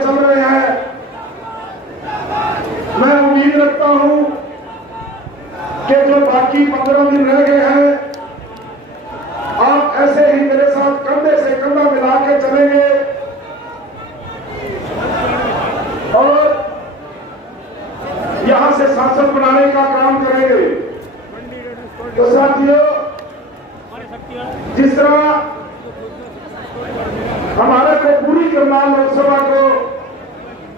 चल रहे हैं। मैं उम्मीद रखता हूं कि जो बाकी 15 दिन रह गए हैं, आप ऐसे ही मेरे साथ कंधे से कंधा मिला के चलेंगे और यहां से सांसद बनाने का काम करेंगे। तो साथियों, जिस तरह हमारे को पूरी करनाल लोकसभा को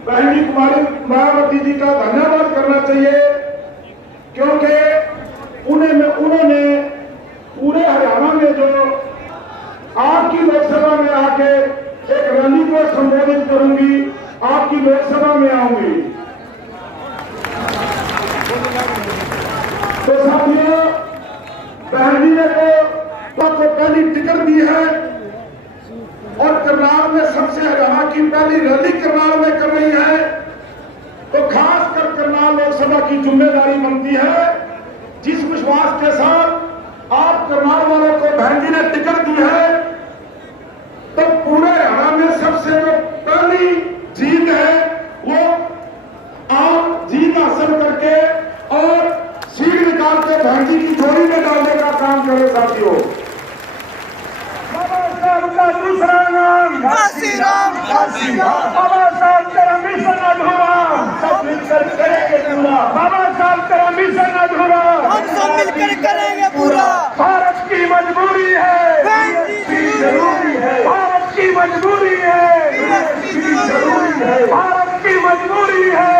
बहनी कुमारी मायावती जी का धन्यवाद करना चाहिए, क्योंकि उन्होंने पूरे हरियाणा में जो आपकी लोकसभा में आके एक रैली को संबोधित करूंगी, आपकी लोकसभा में आऊंगी। तो साथियों, बहन जी ने तो पहली टिकट दी है और करनाल में सबसे हरियाणा की पहली रैली करनाल में कर रही है, तो खासकर करनाल लोकसभा की जिम्मेदारी बनती है। जिस विश्वास के साथ आप करनाल वालों को बहन जी ने टिकट दी है, तो पूरे हरियाणा में सबसे जो पहली जीत है वो आप जीत हासिल करके और सीट निकाल के बहन जी की झोली में डालने का काम करें। साथियों, बाबा साहब का दूसरा नाम काशीराम, बाबा साहब तेरा मिशन अधूरा, सब मिलकर करेंगे पूरा। बाबा साहब तेरा मिशन अधूरा, हम सब मिलकर करेंगे पूरा। भारत की मजबूरी है, जरूरी है, भारत की मजबूरी है, जरूरी है, भारत की मजबूरी है,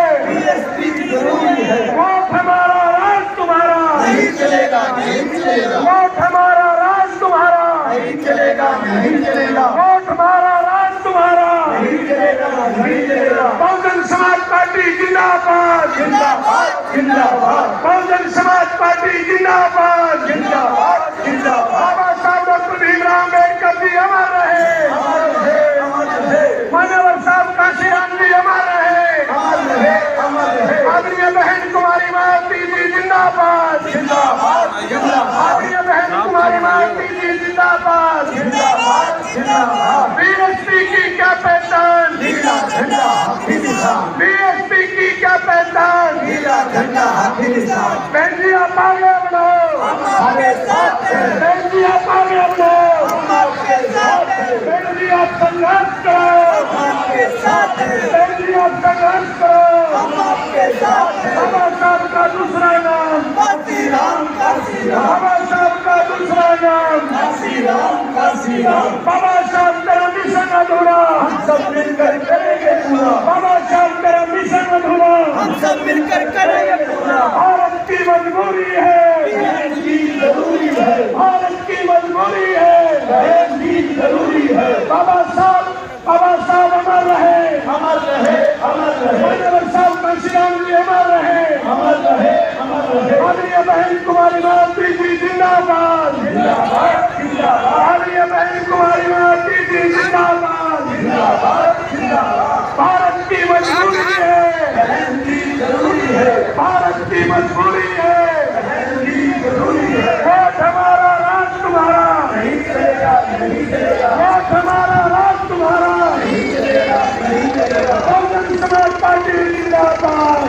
जरूरी है। वोट हमारा, राज तुम्हारा नहीं चलेगा, नहीं चलेगा। वोट हमारा, राज तुम्हारा नहीं चलेगा, नहीं चलेगा। वोट हमारा, राज तुम्हारा नहीं चलेगा, नहीं चलेगा। बहुजन समाज पार्टी जिंदाबाद, जिंदाबाद, जिंदाबाद, बहुजन समाज पार्टी जिंदाबाद, जिंदाबाद, जिंदाबाद। बाबा साहब डॉक्टर भीमराव अम्बेडकर जी अमर रहे, अमर रहे, अमर रहे, मान्यवर साहब काशीराम जी अमर रहे, अमर रहे, अमर रहे। आदरणीय बहन कुमारी मायावती जी जिंदाबाद, जिंदाबाद, जिंदाबाद, आदरणीय बहन कुमारी मायावती जी जिंदाबाद, जिंदाबाद, जिंदाबाद। बीएसपी की क्या पहचान, नीला झंडा हाथी निशान, बीएसपी की क्या पहचान। नीला झंडा हाथी निशान। बहन जी आप आगे बढ़ो, हम आपके साथ हैं, बहन जी आप आगे बढ़ो, हम आपके साथ हैं, बहन जी आप संघर्ष करो, हम आपके साथ हैं, बहन जी आप संघर्ष करो। हम आपके साथ हैं। बाबा साहब का दूसरा नाम, काशीराम, काशीराम, बाबा साहब का दूसरा नाम, काशीराम, काशीराम। बाबा साहब तेरा मिशन अधूरा, हम सब मिलकर करेंगे पूरा, बाबा साहब तेरा मिशन अधूरा, हम सब मिलकर करेंगे पूरा। भारत की मजबूरी है, बहन जी जरूरी है, भारत की मजबूरी है, बहन जी जरूरी है। बाबा साहब अमर रहे, अमर रहे, अमर रहे, मान्यवर साहब काशीराम जी अमर रहे, अमर रहे, अमर रहे। आदरणीय बहन कुमारी मायावती जी जिंदाबाद, जिंदाबाद, जिंदाबाद, आदरणीय बहन कुमारी मायावती जी जिंदाबाद। जिंदाबाद, जिंदाबाद। भारत की मजबूरी है, बहन जी जरूरी है, भारत की मजबूरी है, बहन जी जरूरी है। वोट हमारा, राज तुम्हारा, नहीं चलेगा, नहीं चलेगा, वोट हमारा, राज तुम्हारा। नहीं चलेगा, नहीं चलेगा। बहुजन समाज पार्टी जिंदाबाद,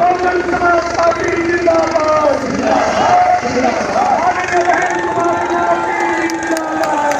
बहुजन समाज पार्टी जिंदाबाद, आदरणीय बहन कुमारी मायावती जी जिंदाबाद।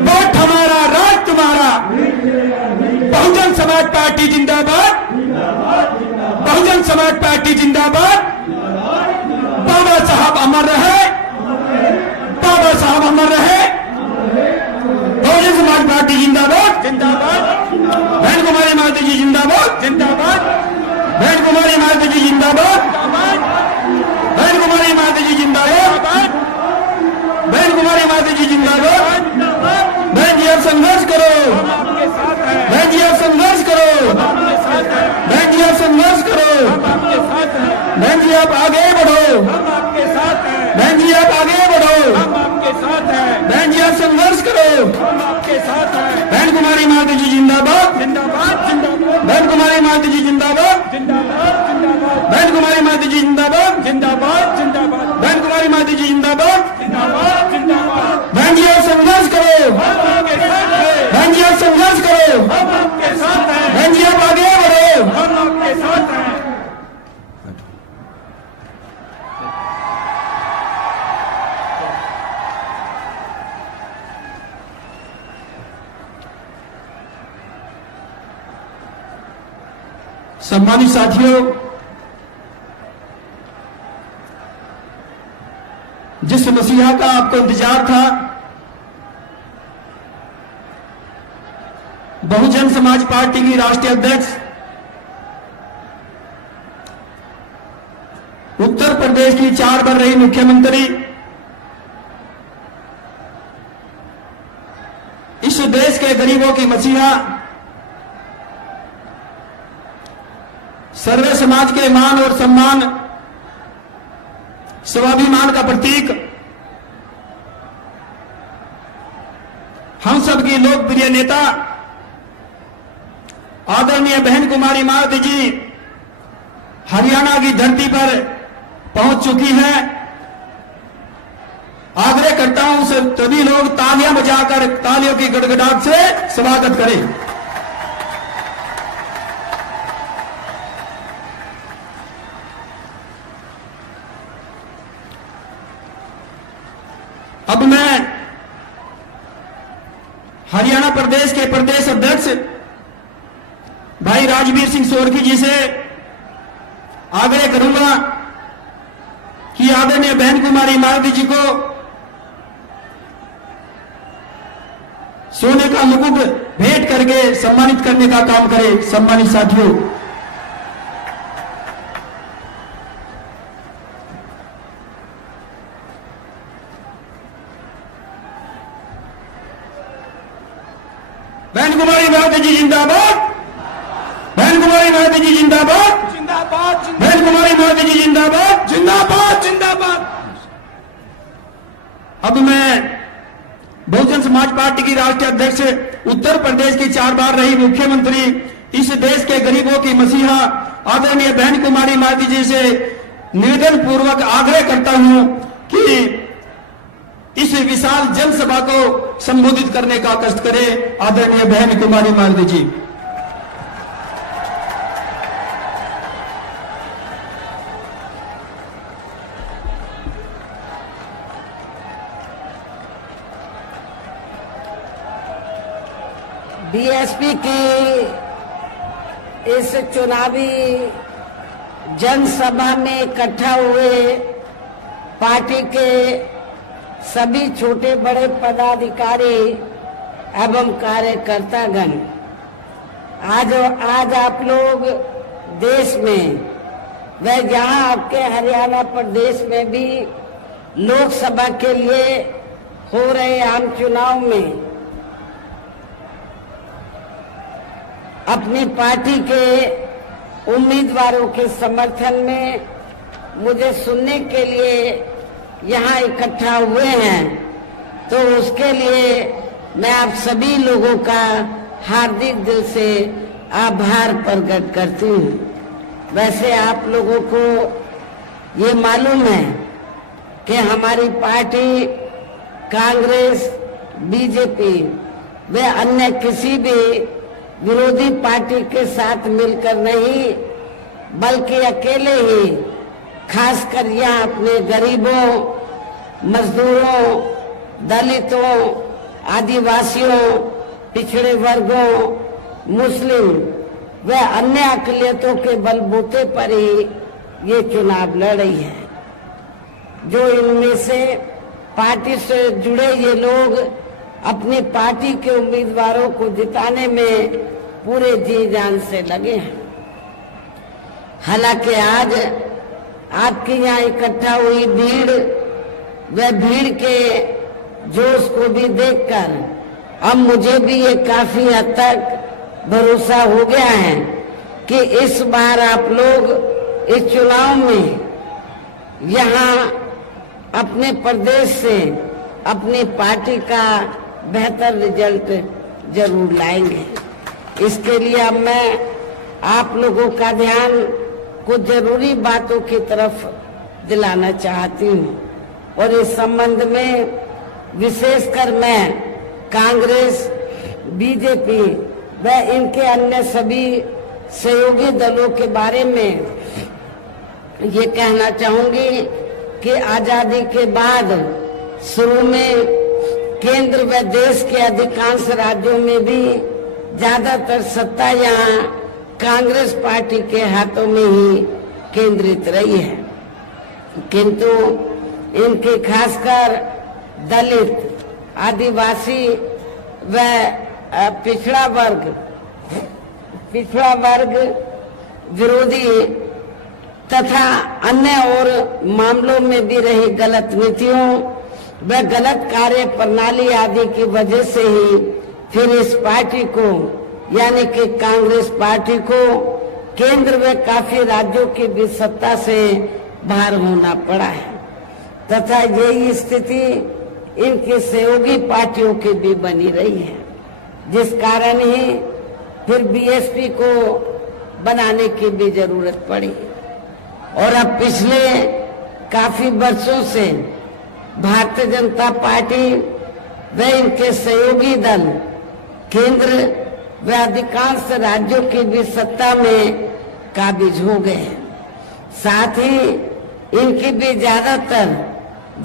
वोट हमारा, राज तुम्हारा। बहुजन समाज पार्टी जिंदाबाद, बहुजन समाज पार्टी जिंदाबाद। बाबा साहब अमर रहे, बाबा साहब अमर रहे। बहुजन समाज पार्टी जिंदाबाद, जिंदाबाद। बहन कुमारी माता जी जिंदाबाद, जिंदाबाद। बहन कुमारी माता जी जिंदाबाद, बहन कुमारी माता जी जिंदाबाद। बहन कुमारी माता जी जिंदाबाद। बहन जी आप संघर्ष करो, बहन जी आप संघर्ष करो, बहन जी आप संघर्ष करो, बहन जी आप आगे बढ़ो, बहन जी आप आगे बढ़ो, बहन जी आप संघर्ष करो। बहन कुमारी माता जी जिंदाबाद, जिंदाबाद, जिंदाबाद। बहन कुमारी माता जी जिंदाबाद, जिंदाबाद, जिंदाबाद। बहन कुमारी माता जी जिंदाबाद, जिंदाबाद, जिंदाबाद। बहन कुमारी माता जी जिंदाबाद, जिंदाबाद, जिंदाबाद। बहन जी आप संघर्ष करो, बहन जी आप संघर्ष करो, बहन जी आप आगे बढ़ो, हम आपके साथ हैं। सम्मानित साथियों, जिस मसीहा का आपको इंतजार था, बहुजन समाज पार्टी की राष्ट्रीय अध्यक्ष, उत्तर प्रदेश की 4 बार रही मुख्यमंत्री, इस देश के गरीबों की मसीहा, सर्व समाज के मान और सम्मान, स्वाभिमान का प्रतीक, हम सब की लोकप्रिय नेता आदरणीय बहन कुमारी माता जी हरियाणा की धरती पर पहुंच चुकी हैं। आग्रह करता हूं सभी लोग तालियां बजाकर, तालियों की गड़गड़ाहट से स्वागत करें। अब मैं हरियाणा प्रदेश के प्रदेश अध्यक्ष भाई राजवीर सिंह सोरकी जी से आग्रह करूंगा कि आदरणीय बहन कुमारी माता जी को सोने का मुकुट भेंट करके सम्मानित करने का काम करें। सम्मानित साथियों, बहन कुमारी माता जी जिंदाबाद, बहन कुमारी माता जी जिंदाबाद, जिंदाबाद। बहन कुमारी माता जी जिंदाबाद, जिंदाबाद, जिंदाबाद। अब मैं बहुजन समाज पार्टी की राष्ट्रीय अध्यक्ष, उत्तर प्रदेश की 4 बार रही मुख्यमंत्री, इस देश के गरीबों की मसीहा आदरणीय बहन कुमारी माता जी से निवेदन पूर्वक आग्रह करता हूं कि इस विशाल जनसभा को संबोधित करने का कष्ट करें। आदरणीय बहन कुमारी माता जी। बीएसपी की इस चुनावी जनसभा में इकट्ठा हुए पार्टी के सभी छोटे बड़े पदाधिकारी एवं कार्यकर्तागण, आज आप लोग देश में व जहां आपके हरियाणा प्रदेश में भी लोकसभा के लिए हो रहे आम चुनाव में अपनी पार्टी के उम्मीदवारों के समर्थन में मुझे सुनने के लिए यहाँ इकट्ठा हुए हैं, तो उसके लिए मैं आप सभी लोगों का हार्दिक दिल से आभार प्रकट करती हूँ। वैसे आप लोगों को ये मालूम है कि हमारी पार्टी कांग्रेस, बीजेपी व अन्य किसी भी विरोधी पार्टी के साथ मिलकर नहीं, बल्कि अकेले ही खासकर यहाँ अपने गरीबों, मजदूरों, दलितों आदिवासियों, पिछड़े वर्गों, मुस्लिम व अन्य अकलियतों के बलबूते पर ही ये चुनाव लड़ रही है। जो इनमें से पार्टी से जुड़े ये लोग अपनी पार्टी के उम्मीदवारों को जिताने में पूरे जी जान से लगे हैं। हालांकि आज आपके यहाँ इकट्ठा हुई भीड़, वह भीड़ के जोश को भी देखकर अब मुझे भी ये काफी हद तक भरोसा हो गया है कि इस बार आप लोग इस चुनाव में यहाँ अपने प्रदेश से अपनी पार्टी का बेहतर रिजल्ट जरूर लाएंगे। इसके लिए अब मैं आप लोगों का ध्यान कुछ जरूरी बातों की तरफ दिलाना चाहती हूँ और इस संबंध में विशेषकर मैं कांग्रेस, बीजेपी व इनके अन्य सभी सहयोगी दलों के बारे में ये कहना चाहूंगी कि आजादी के बाद शुरू में केंद्र व देश के अधिकांश राज्यों में भी ज्यादातर सत्ता यहाँ कांग्रेस पार्टी के हाथों में ही केंद्रित रही है, किंतु इनके खासकर दलित, आदिवासी व पिछड़ा वर्ग विरोधी तथा अन्य और मामलों में भी रही गलत नीतियों व गलत कार्य प्रणाली आदि की वजह से ही फिर इस पार्टी को यानी कि कांग्रेस पार्टी को केंद्र व काफी राज्यों की भी सत्ता से बाहर होना पड़ा है तथा यही स्थिति इनकी सहयोगी पार्टियों की भी बनी रही है, जिस कारण ही फिर बीएसपी को बनाने की भी जरूरत पड़ी और अब पिछले काफी वर्षों से भारतीय जनता पार्टी व इनके सहयोगी दल केंद्र व अधिकांश राज्यों की भी सत्ता में काबिज हो गए हैं। साथ ही इनकी भी ज्यादातर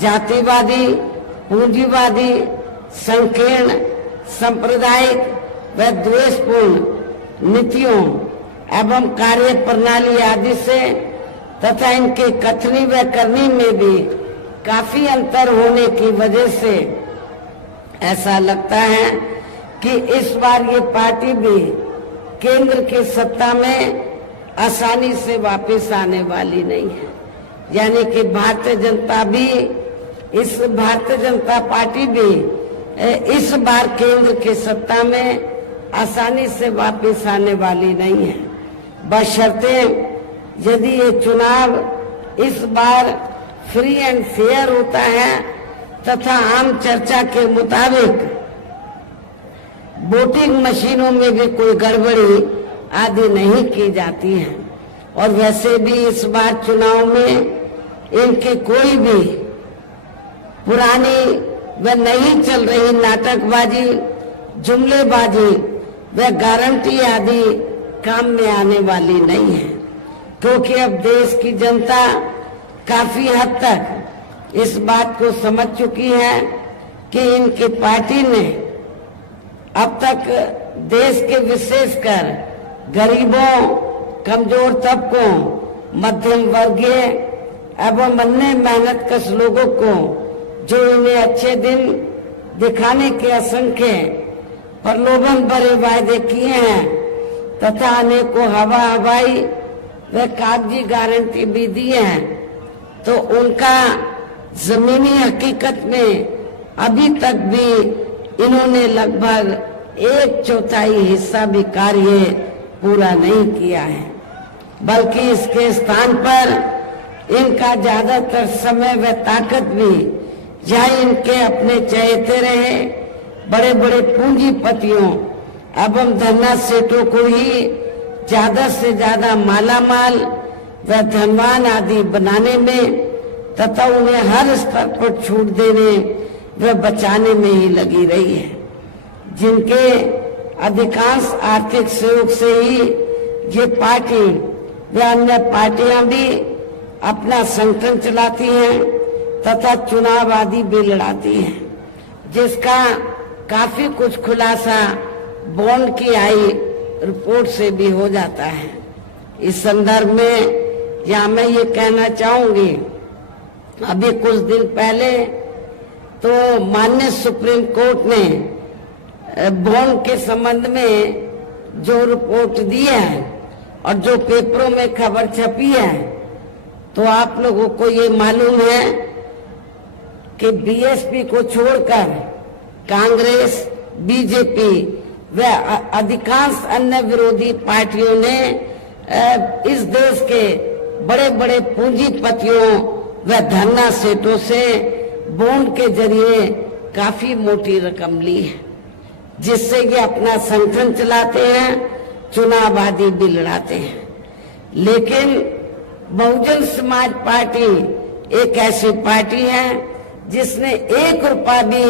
जातिवादी, पूंजीवादी, संकीर्ण, सांप्रदायिक व द्वेषपूर्ण नीतियों एवं कार्य प्रणाली आदि से तथा इनके कथनी व करनी में भी काफी अंतर होने की वजह से ऐसा लगता है कि इस बार ये पार्टी भी केंद्र की सत्ता में आसानी से वापस आने वाली नहीं है, यानी कि भारतीय जनता पार्टी भी इस बार केंद्र की सत्ता में आसानी से वापस आने वाली नहीं है, बशर्ते यदि ये चुनाव इस बार फ्री एंड फेयर होता है तथा आम चर्चा के मुताबिक वोटिंग मशीनों में भी कोई गड़बड़ी आदि नहीं की जाती है। और वैसे भी इस बार चुनाव में इनकी कोई भी पुरानी व नहीं चल रही नाटकबाजी, जुमलेबाजी व गारंटी आदि काम में आने वाली नहीं है, क्योंकि अब देश की जनता काफी हद तक इस बात को समझ चुकी है कि इनकी पार्टी ने अब तक देश के विशेषकर गरीबों, कमजोर तबकों, मध्यम वर्गीय एवं अन्य मेहनतकश लोगों को जो इन्हें अच्छे दिन दिखाने के असंख्य प्रलोभन भरे वायदे किए हैं तथा अनेकों हवाई व कागजी गारंटी भी दी है, तो उनका जमीनी हकीकत में अभी तक भी इन्होंने लगभग 1/4 हिस्सा भी कार्य पूरा नहीं किया है, बल्कि इसके स्थान पर इनका ज्यादातर समय व ताकत भी जहाँ इनके अपने चहेते रहे बड़े बड़े पूंजीपतियों एवं धन्ना सेठों को ही ज्यादा से ज्यादा मालामाल व धनवान आदि बनाने में तथा उन्हें हर स्तर पर छूट देने व बचाने में ही लगी रही है, जिनके अधिकांश आर्थिक सहयोग से ही ये पार्टी व अन्य पार्टियां भी अपना संगठन चलाती हैं तथा चुनाव आदि भी लड़ाती हैं, जिसका काफी कुछ खुलासा बॉन्ड की आई रिपोर्ट से भी हो जाता है। इस संदर्भ में यहाँ मैं ये कहना चाहूंगी, अभी कुछ दिन पहले तो माननीय सुप्रीम कोर्ट ने बॉन्ड के संबंध में जो रिपोर्ट दी है और जो पेपरों में खबर छपी है, तो आप लोगों को ये मालूम है कि बीएसपी को छोड़कर कांग्रेस, बीजेपी व अधिकांश अन्य विरोधी पार्टियों ने इस देश के बड़े बड़े पूंजीपतियों व धन्ना सेठों से बॉन्ड के जरिए काफी मोटी रकम ली है, जिससे ये अपना संगठन चलाते हैं, चुनाव आदि भी लड़ाते हैं। लेकिन बहुजन समाज पार्टी एक ऐसी पार्टी है जिसने 1 रुपया भी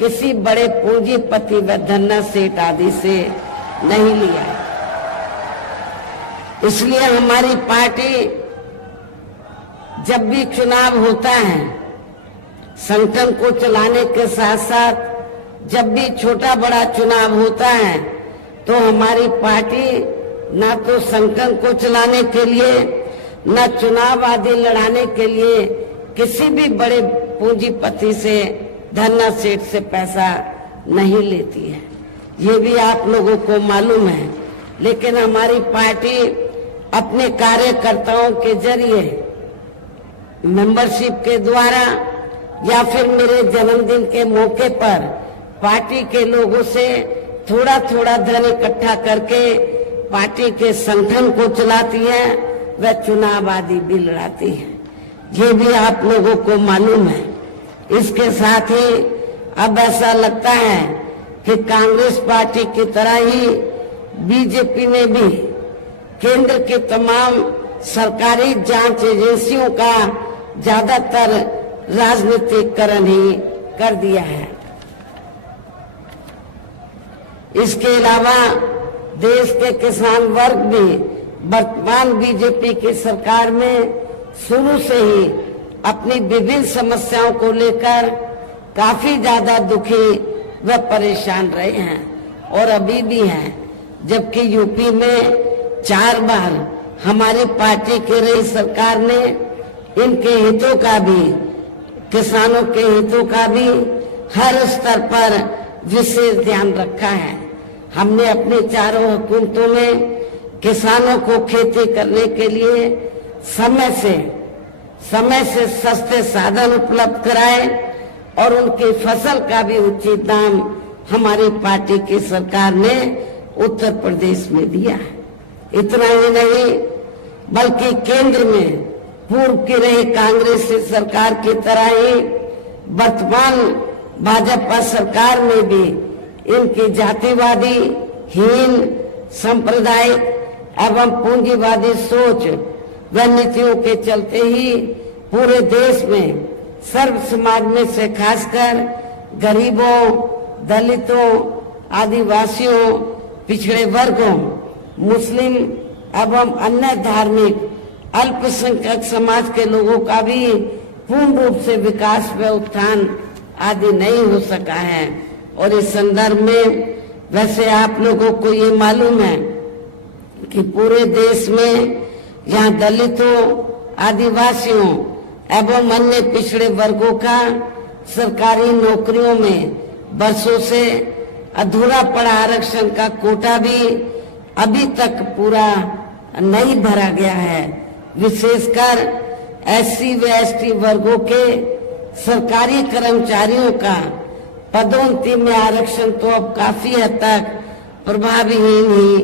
किसी बड़े पूंजीपति व धन्ना सेठ आदि से नहीं लिया। इसलिए हमारी पार्टी जब भी चुनाव होता है, संगठन को चलाने के साथ साथ जब भी छोटा बड़ा चुनाव होता है, तो हमारी पार्टी ना तो संगठन को चलाने के लिए, न चुनाव आदि लड़ाने के लिए किसी भी बड़े पूंजीपति से, धन्ना सेठ से पैसा नहीं लेती है। ये भी आप लोगों को मालूम है। लेकिन हमारी पार्टी अपने कार्यकर्ताओं के जरिए, मेंबरशिप के द्वारा या फिर मेरे जन्मदिन के मौके पर पार्टी के लोगों से थोड़ा थोड़ा धन इकट्ठा करके पार्टी के संगठन को चलाती है व चुनाव आदि भी लड़ाती है। ये भी आप लोगों को मालूम है। इसके साथ ही अब ऐसा लगता है कि कांग्रेस पार्टी की तरह ही बीजेपी ने भी केंद्र के तमाम सरकारी जांच एजेंसियों का ज्यादातर राजनीतिकरण ही कर दिया है। इसके अलावा देश के किसान वर्ग भी वर्तमान बीजेपी की सरकार में शुरू से ही अपनी विभिन्न समस्याओं को लेकर काफी ज्यादा दुखी व परेशान रहे हैं और अभी भी हैं। जबकि यूपी में 4 बार हमारी पार्टी की रही सरकार ने इनके हितों का भी, किसानों के हितों का भी हर स्तर पर विशेष ध्यान रखा है। हमने अपनी चारों हुकूमतों में किसानों को खेती करने के लिए समय से सस्ते साधन उपलब्ध कराए और उनकी फसल का भी उचित दाम हमारी पार्टी की सरकार ने उत्तर प्रदेश में दिया है। इतना ही नहीं, बल्कि केंद्र में पूर्व की रही कांग्रेस सरकार की तरह ही वर्तमान भाजपा सरकार में भी इनकी जातिवादी, हीन, सांप्रदायिक एवं पूंजीवादी सोच व नीतियों के चलते ही पूरे देश में सर्व समाज में से खासकर गरीबों, दलितों, आदिवासियों, पिछड़े वर्गों, मुस्लिम एवं अन्य धार्मिक अल्पसंख्यक समाज के लोगों का भी पूर्ण रूप से विकास व उत्थान आदि नहीं हो सका है। और इस संदर्भ में वैसे आप लोगों को ये मालूम है कि पूरे देश में यहाँ दलितों, आदिवासियों एवं अन्य पिछड़े वर्गों का सरकारी नौकरियों में वर्षों से अधूरा पड़ा आरक्षण का कोटा भी अभी तक पूरा नहीं भरा गया है। विशेषकर एससी व एसटी वर्गों के सरकारी कर्मचारियों का पदोन्नति में आरक्षण तो अब काफी हद तक प्रभावहीन ही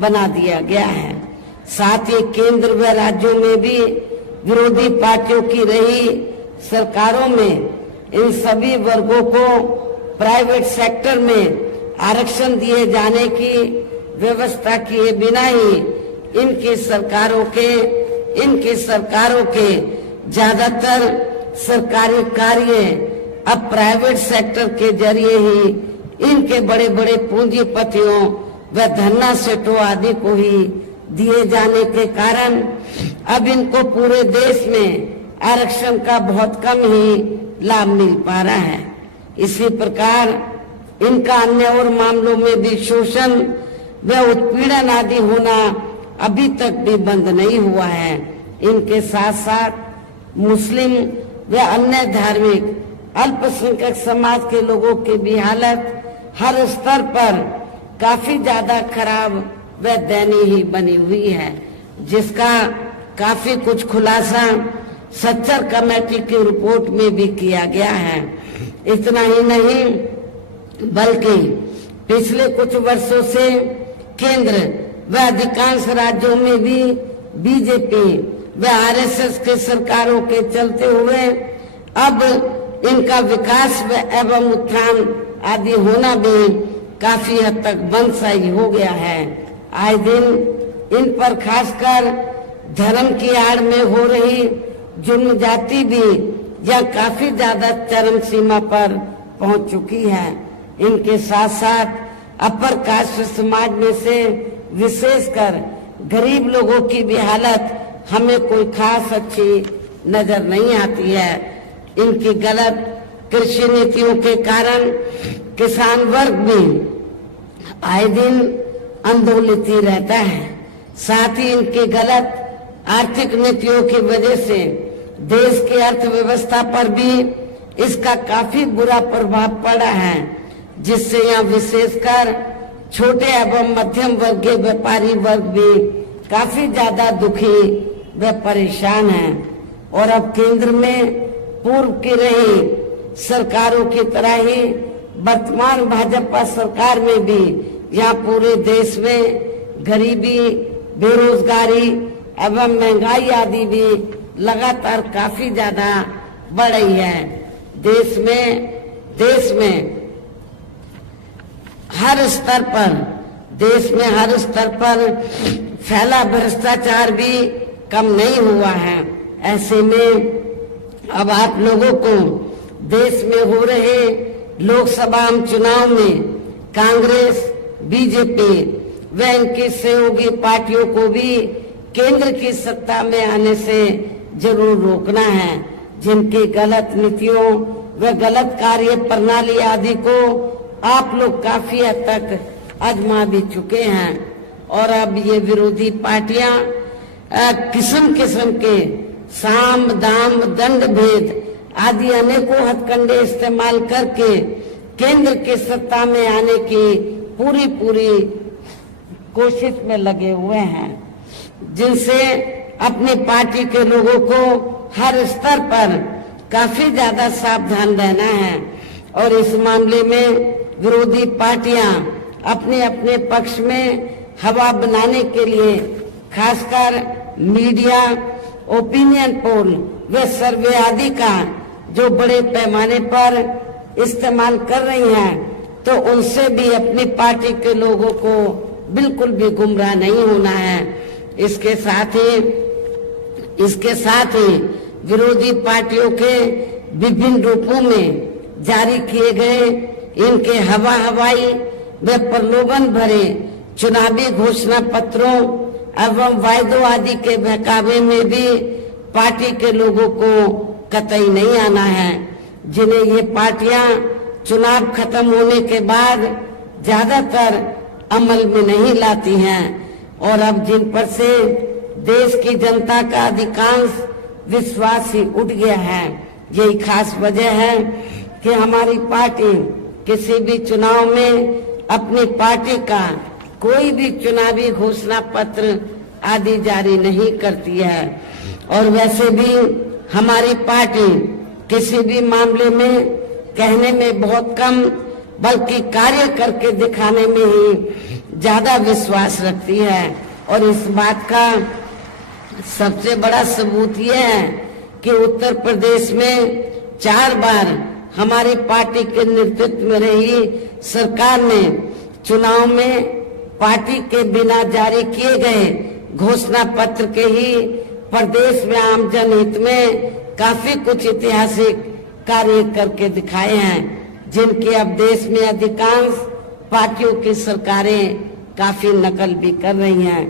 बना दिया गया है। साथ ही केंद्र व राज्यों में भी विरोधी पार्टियों की रही सरकारों में इन सभी वर्गों को प्राइवेट सेक्टर में आरक्षण दिए जाने की व्यवस्था किए बिना ही इनकी सरकारों के ज्यादातर सरकारी कार्य अब प्राइवेट सेक्टर के जरिए ही इनके बड़े बड़े पूंजीपतियों व धन्ना सेठों आदि को ही दिए जाने के कारण अब इनको पूरे देश में आरक्षण का बहुत कम ही लाभ मिल पा रहा है। इसी प्रकार इनका अन्य और मामलों में भी शोषण व उत्पीड़न आदि होना अभी तक भी बंद नहीं हुआ है। इनके साथ साथ मुस्लिम व अन्य धार्मिक अल्पसंख्यक समाज के लोगों की भी हालत हर स्तर पर काफी ज्यादा खराब व दयनीय ही बनी हुई है, जिसका काफी कुछ खुलासा सच्चर कमेटी की रिपोर्ट में भी किया गया है। इतना ही नहीं बल्कि पिछले कुछ वर्षों से केंद्र व अधिकांश राज्यों में भी बीजेपी व आरएसएस के सरकारों के चलते हुए अब इनका विकास व एवं उत्थान आदि होना भी काफी हद तक बंद सा ही हो गया है। आए दिन इन पर खासकर धर्म की आड़ में हो रही जुल्म जाति भी यह काफी ज्यादा चरम सीमा पर पहुंच चुकी है। इनके साथ साथ अपर कास्ट समाज में से विशेषकर गरीब लोगों की भी हालत हमें कोई खास अच्छी नजर नहीं आती है। इनकी गलत कृषि नीतियों के कारण किसान वर्ग भी आए दिन आंदोलित ही रहता है। साथ ही इनकी गलत आर्थिक नीतियों की वजह से देश की अर्थव्यवस्था पर भी इसका काफी बुरा प्रभाव पड़ा है, जिससे यहाँ विशेषकर छोटे एवं मध्यम वर्गीय व्यापारी वर्ग भी काफी ज्यादा दुखी व परेशान हैं। और अब केंद्र में पूर्व की रही सरकारों की तरह ही वर्तमान भाजपा सरकार में भी यहाँ पूरे देश में गरीबी, बेरोजगारी एवं महंगाई आदि भी लगातार काफी ज्यादा बढ़ रही है। देश में हर स्तर पर फैला भ्रष्टाचार भी कम नहीं हुआ है। ऐसे में अब आप लोगों को देश में हो रहे लोकसभा चुनाव में कांग्रेस, बीजेपी व इनकी सहयोगी पार्टियों को भी केंद्र की सत्ता में आने से जरूर रोकना है, जिनकी गलत नीतियों व गलत कार्य प्रणाली आदि को आप लोग काफी हद तक आजमा भी चुके हैं। और अब ये विरोधी पार्टियां किस्म किस्म के साम दाम दंड भेद आदि अनेकों हथकंडे इस्तेमाल करके केंद्र की सत्ता में आने की पूरी कोशिश में लगे हुए हैं, जिनसे अपनी पार्टी के लोगों को हर स्तर पर काफी ज्यादा सावधान रहना है। और इस मामले में विरोधी पार्टियां अपने अपने पक्ष में हवा बनाने के लिए खासकर मीडिया, ओपिनियन पोल व सर्वे आदि का जो बड़े पैमाने पर इस्तेमाल कर रही हैं, तो उनसे भी अपनी पार्टी के लोगों को बिल्कुल भी गुमराह नहीं होना है। इसके साथ ही विरोधी पार्टियों के विभिन्न रूपों में जारी किए गए इनके हवाई व प्रलोभन भरे चुनावी घोषणा पत्रों एवं वायदों आदि के बहकावे में भी पार्टी के लोगों को कतई नहीं आना है, जिन्हें ये पार्टियां चुनाव खत्म होने के बाद ज्यादातर अमल में नहीं लाती हैं। और अब जिन पर से देश की जनता का अधिकांश विश्वास ही उठ गया है, यही खास वजह है कि हमारी पार्टी किसी भी चुनाव में अपनी पार्टी का कोई भी चुनावी घोषणा पत्र आदि जारी नहीं करती है। और वैसे भी हमारी पार्टी किसी भी मामले में कहने में बहुत कम बल्कि कार्य करके दिखाने में ही ज्यादा विश्वास रखती है। और इस बात का सबसे बड़ा सबूत यह है कि उत्तर प्रदेश में 4 बार हमारी पार्टी के नेतृत्व में रही सरकार ने चुनाव में पार्टी के बिना जारी किए गए घोषणा पत्र के ही प्रदेश में आम जनहित में काफी कुछ ऐतिहासिक कार्य करके दिखाए हैं, जिनकी अब देश में अधिकांश पार्टियों की सरकारें काफी नकल भी कर रही हैं।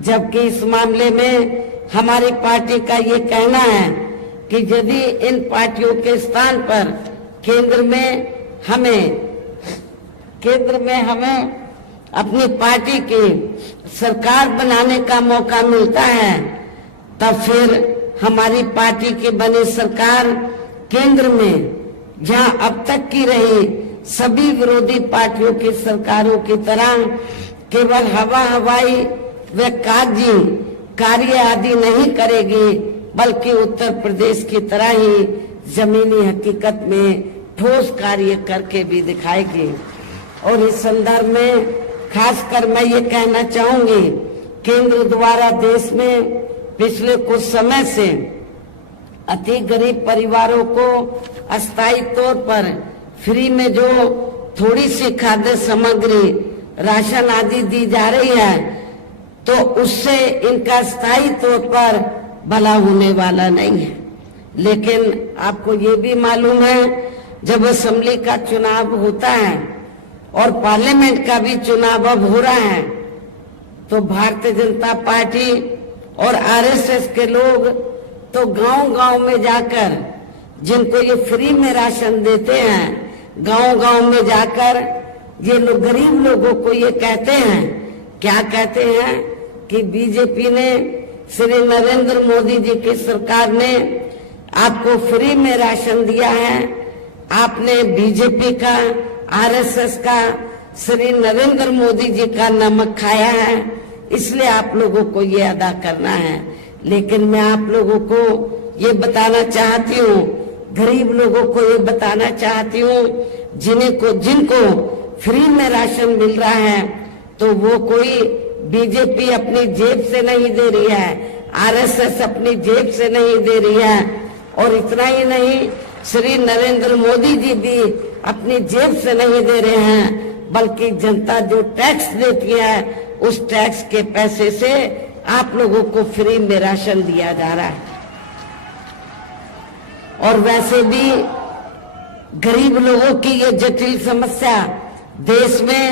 जबकि इस मामले में हमारी पार्टी का ये कहना है कि यदि इन पार्टियों के स्थान पर केंद्र में हमें केंद्र में हमें अपनी पार्टी की सरकार बनाने का मौका मिलता है, तब फिर हमारी पार्टी की बनी सरकार केंद्र में, जहां अब तक की रही सभी विरोधी पार्टियों की सरकारों की तरह केवल हवाई व कागजी कार्य आदि नहीं करेगी, बल्कि उत्तर प्रदेश की तरह ही जमीनी हकीकत में ठोस कार्य करके भी दिखाएगी। और इस संदर्भ में खासकर मैं ये कहना चाहूंगी, केंद्र द्वारा देश में पिछले कुछ समय से अति गरीब परिवारों को अस्थायी तौर पर फ्री में जो थोड़ी सी खाद्य सामग्री, राशन आदि दी जा रही है, तो उससे इनका स्थायी तौर पर भला होने वाला नहीं है। लेकिन आपको ये भी मालूम है, जब असेंबली का चुनाव होता है और पार्लियामेंट का भी चुनाव अब हो रहा है, तो भारतीय जनता पार्टी और आरएसएस के लोग तो गांव-गांव में जाकर, जिनको ये फ्री में राशन देते हैं, गांव-गांव में जाकर ये लोग गरीब लोगों को ये कहते हैं, क्या कहते हैं कि बीजेपी ने, श्री नरेंद्र मोदी जी की सरकार ने आपको फ्री में राशन दिया है, आपने बीजेपी का, आरएसएस का, श्री नरेंद्र मोदी जी का नमक खाया है, इसलिए आप लोगों को ये अदा करना है। लेकिन मैं आप लोगों को ये बताना चाहती हूँ, गरीब लोगों को ये बताना चाहती हूँ, जिनको फ्री में राशन मिल रहा है, तो वो कोई बीजेपी अपनी जेब से नहीं दे रही है, आरएसएस अपनी जेब से नहीं दे रही है, और इतना ही नहीं, श्री नरेंद्र मोदी जी भी अपनी जेब से नहीं दे रहे हैं, बल्कि जनता जो टैक्स देती है, उस टैक्स के पैसे से आप लोगों को फ्री में राशन दिया जा रहा है। और वैसे भी गरीब लोगों की ये जटिल समस्या देश में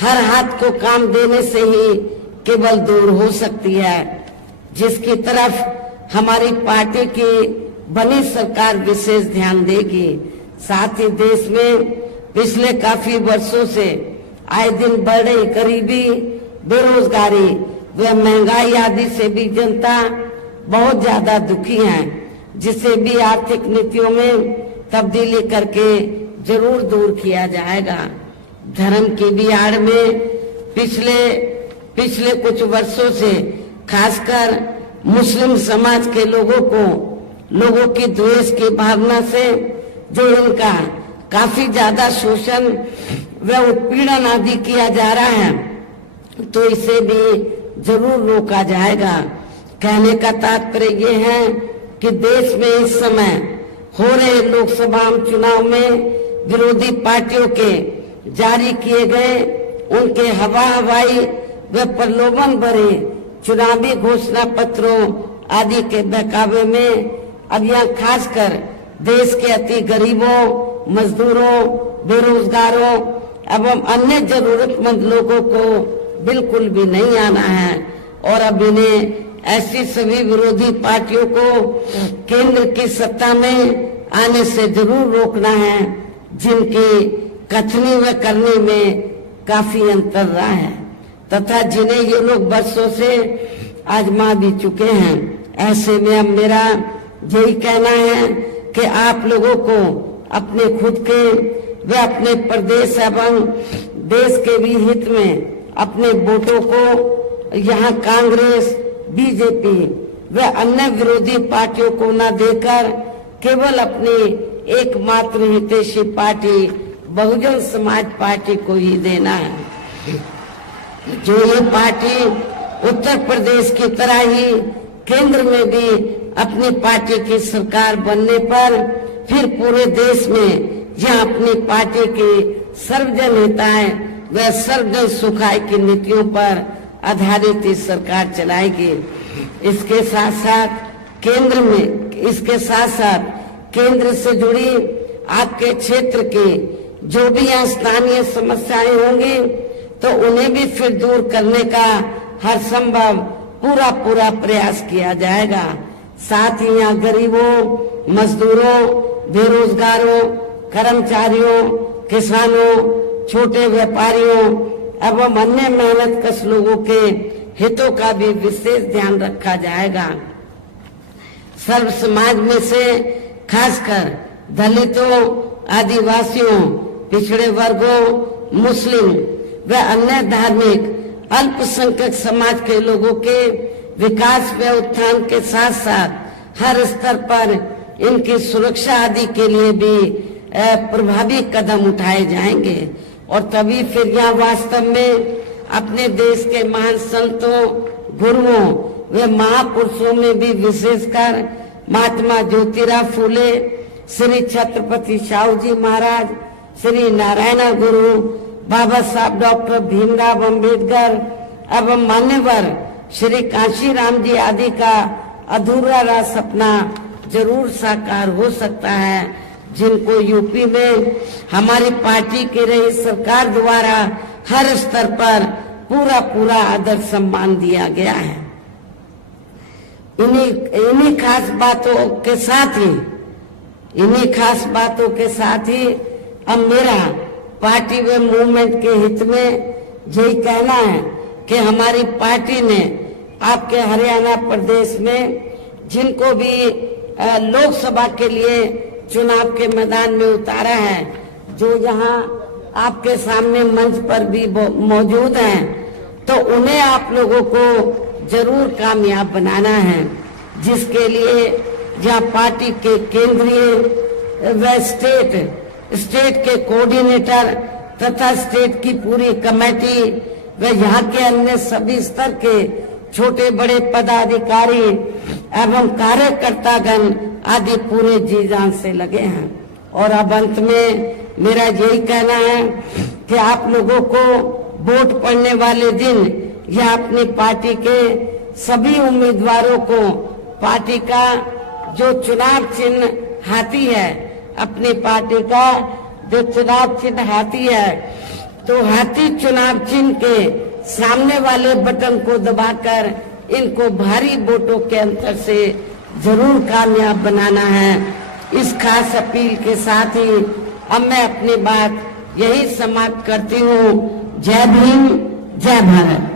हर हाथ को काम देने से ही केवल दूर हो सकती है, जिसकी तरफ हमारी पार्टी की बनी सरकार विशेष ध्यान देगी। साथ ही देश में पिछले काफी वर्षों से आए दिन बढ़ रही गरीबी, बेरोजगारी व महंगाई आदि से भी जनता बहुत ज्यादा दुखी है, जिसे भी आर्थिक नीतियों में तब्दीली करके जरूर दूर किया जाएगा। धर्म की भी आड़ में पिछले कुछ वर्षों से खासकर मुस्लिम समाज के लोगों की द्वेष की भावना से जो इनका काफी ज्यादा शोषण व उत्पीड़न आदि किया जा रहा है, तो इसे भी जरूर रोका जाएगा। कहने का तात्पर्य ये है कि देश में इस समय हो रहे लोकसभा चुनाव में विरोधी पार्टियों के जारी किए गए उनके हवाई व प्रलोभन भरे चुनावी घोषणा पत्रों आदि के बहकावे में अब यहाँ खासकर देश के अति गरीबों, मजदूरों, बेरोजगारों एवं अन्य जरूरतमंद लोगों को बिल्कुल भी नहीं आना है। और अब इन्हें ऐसी सभी विरोधी पार्टियों को केंद्र की सत्ता में आने से जरूर रोकना है, जिनकी कथनी व करने में काफी अंतर रहा है तथा जिन्हें ये लोग बरसों से आजमा भी चुके हैं। ऐसे में अब मेरा यही कहना है कि आप लोगों को अपने खुद के व अपने प्रदेश एवं देश के भी हित में अपने वोटों को यहाँ कांग्रेस, बीजेपी व अन्य विरोधी पार्टियों को न देकर केवल अपनी एकमात्र हितैषी पार्टी बहुजन समाज पार्टी को ही देना है, जो ये पार्टी उत्तर प्रदेश की तरह ही केंद्र में भी अपनी पार्टी की सरकार बनने पर फिर पूरे देश में यह अपनी पार्टी की सर्वजन हिताय व सर्वजन सुखाय की नीतियों पर आधारित इस सरकार चलाएगी। इसके साथ केंद्र से जुड़ी आपके क्षेत्र की जो भी यहाँ स्थानीय समस्याएं होंगी, तो उन्हें भी फिर दूर करने का हर संभव पूरा प्रयास किया जाएगा। साथ ही यहाँ गरीबों, मजदूरों, बेरोजगारों, कर्मचारियों, किसानों, छोटे व्यापारियों एवं अन्य मेहनतकश लोगों के हितों का भी विशेष ध्यान रखा जाएगा। सर्व समाज में से खासकर दलितों, आदिवासियों, पिछड़े वर्गों, मुस्लिम व अन्य धार्मिक अल्पसंख्यक समाज के लोगों के विकास व उत्थान के साथ साथ हर स्तर पर इनकी सुरक्षा आदि के लिए भी प्रभावी कदम उठाए जाएंगे। और तभी फिर यहाँ वास्तव में अपने देश के महान संतों, गुरुओं व महापुरुषों में भी विशेषकर महात्मा ज्योतिराव फूले, श्री छत्रपति शाहू जी महाराज, श्री नारायण गुरु, बाबा साहब डॉक्टर भीमराव अंबेडकर एवं मान्यवर श्री कांशीराम जी आदि का अधूरा रहा सपना जरूर साकार हो सकता है, जिनको यूपी में हमारी पार्टी की रही सरकार द्वारा हर स्तर पर पूरा आदर सम्मान दिया गया है। इन्हीं खास बातों के साथ ही अब मेरा पार्टी व मूवमेंट के हित में यही कहना है कि हमारी पार्टी ने आपके हरियाणा प्रदेश में जिनको भी लोकसभा के लिए चुनाव के मैदान में उतारा है, जो यहाँ आपके सामने मंच पर भी मौजूद हैं, तो उन्हें आप लोगों को जरूर कामयाब बनाना है, जिसके लिए जहाँ पार्टी के केंद्रीय व स्टेट के कोऑर्डिनेटर तथा स्टेट की पूरी कमेटी व यहाँ के अन्य सभी स्तर के छोटे बड़े पदाधिकारी एवं कार्यकर्तागण आदि पूरे जी जान से लगे हैं। और अब अंत में मेरा यही कहना है कि आप लोगों को वोट पड़ने वाले दिन यह अपनी पार्टी के सभी उम्मीदवारों को पार्टी का जो चुनाव चिन्ह हाथी है, अपनी पार्टी का जो चुनाव चिन्ह हाथी है, तो हाथी चुनाव चिन्ह के सामने वाले बटन को दबाकर इनको भारी वोटों के अंतर से जरूर कामयाब बनाना है। इस खास अपील के साथ ही अब मैं अपनी बात यही समाप्त करती हूँ। जय भीम, जय भारत।